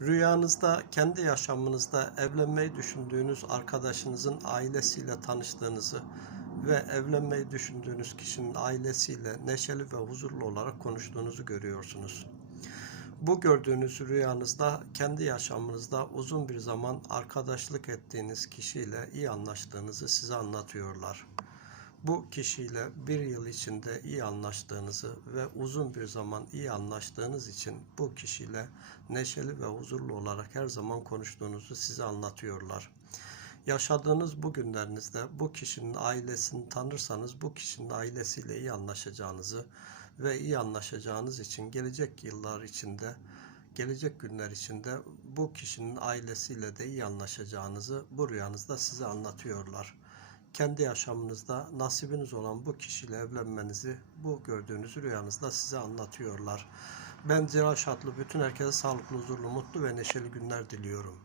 Rüyanızda kendi yaşamınızda evlenmeyi düşündüğünüz arkadaşınızın ailesiyle tanıştığınızı ve evlenmeyi düşündüğünüz kişinin ailesiyle neşeli ve huzurlu olarak konuştuğunuzu görüyorsunuz. Bu gördüğünüz rüyanızda kendi yaşamınızda uzun bir zaman arkadaşlık ettiğiniz kişiyle iyi anlaştığınızı size anlatıyorlar. Bu kişiyle bir yıl içinde iyi anlaştığınızı ve uzun bir zaman iyi anlaştığınız için bu kişiyle neşeli ve huzurlu olarak her zaman konuştuğunuzu size anlatıyorlar. Yaşadığınız bu günlerinizde bu kişinin ailesini tanırsanız bu kişinin ailesiyle iyi anlaşacağınızı ve iyi anlaşacağınız için gelecek yıllar içinde gelecek günler içinde bu kişinin ailesiyle de iyi anlaşacağınızı bu rüyanızda size anlatıyorlar kendi yaşamınızda nasibiniz olan bu kişiyle evlenmenizi bu gördüğünüz rüyanızda size anlatıyorlar. Ben Celal Şatlı bütün herkese sağlıklı, huzurlu, mutlu ve neşeli günler diliyorum.